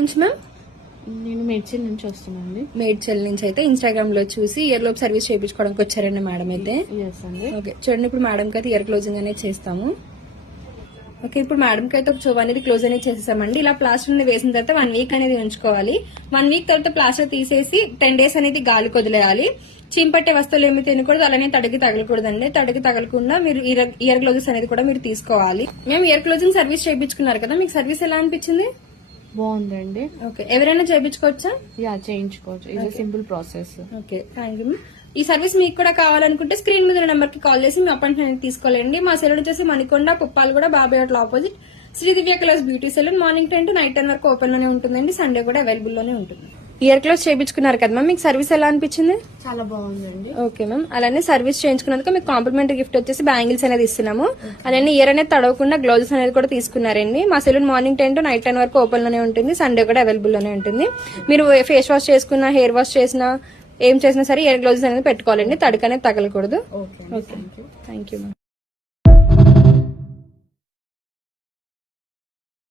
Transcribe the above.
నుంచి మ్యామ్ నేను మేడ్చల్ నుంచి వస్తున్నానండి. మేడ్చల్ నుంచి అయితే ఇన్స్టాగ్రామ్ లో చూసి ఇయర్ లోపు సర్వీస్ చేయించుకోవడానికి వచ్చారండి మేడం అయితే. ఓకే చూడండి, ఇప్పుడు మేడం కి అయితే ఇయర్ క్లోజింగ్ అనేది చేస్తాము. ఓకే, ఇప్పుడు మేడం కి అయితే ఒక చెవు అనేది క్లోజ్ అనేది చేసేసామండి. ఇలా ప్లాస్టర్ అనేది వేసిన తర్వాత 1 వీక్ అనేది ఉంచుకోవాలి. 1 వీక్ తర్వాత ప్లాస్టర్ తీసేసి 10 days అనేది గాలి వదిలేయాలి. చీంపట్టే వస్తువులు ఏమి తినకూడదు, అలానే తడికి తగలకూడదండి. తడికి తగలకుండా మీరు ఇయర్ గ్లోజెస్ అనేది కూడా మీరు తీసుకోవాలి. మేము ఇయర్ క్లోజింగ్ సర్వీస్ చేయించుకున్నారు కదా, మీకు సర్వీస్ ఎలా అనిపించింది? బాగుందండి. ఓకే, ఎవరైనా చేయించుకోవచ్చా? చేయించుకోవచ్చు. ఇది simple process. Okay, thank you. ఈ సర్వీస్ మీకు కూడా కావాలనుకుంటే స్క్రీన్ మీద నెంబర్ కి కాల్ చేసి మీ అపాయింట్మెంట్ తీసుకోలేండి. మా సెలూన్ వచ్చేసి Manikonda, Puppalaguda, Babai hotel opposite Shri Divya colours beauty salon. Morning 10 to night 10 వరకు ఓపెన్ లోనే ఉంటుందండి. సండే కూడా అవైలబుల్ లోనే ఉంటుంది. ఇయర్ క్లోజ్ చేయించుకున్నారు కదా మ్యామ్, మీకు సర్వీస్ ఎలా అనిపించింది? చాలా బాగుందండి. ఓకే మ్యామ్, అలానే సర్వీస్ చేయించుకున్నందుకు మీకు కాంప్లిమెంటరీ గిఫ్ట్ వచ్చేసి బ్యాంగిల్స్ అనేది ఇస్తున్నాము. అలానే ఇయర్ అనేది తడవకుండా గ్లౌజెస్ అనేది కూడా తీసుకున్నారండి. మా సెలూన్ మార్నింగ్ 10 to night 10 వరకు ఓపెన్ లోనే ఉంటుంది. సండే కూడా అవైలబుల్ లోనే ఉంటుంది. మీరు ఫేస్ వాష్ చేసుకున్నా, హెయిర్ వాష్ చేసినా, ఏం చేసినా సరే ఇయర్ గ్లౌజెస్ అనేది పెట్టుకోవాలండి. తడిక అనేది తగలకూడదు. Okay, thank you ma'am.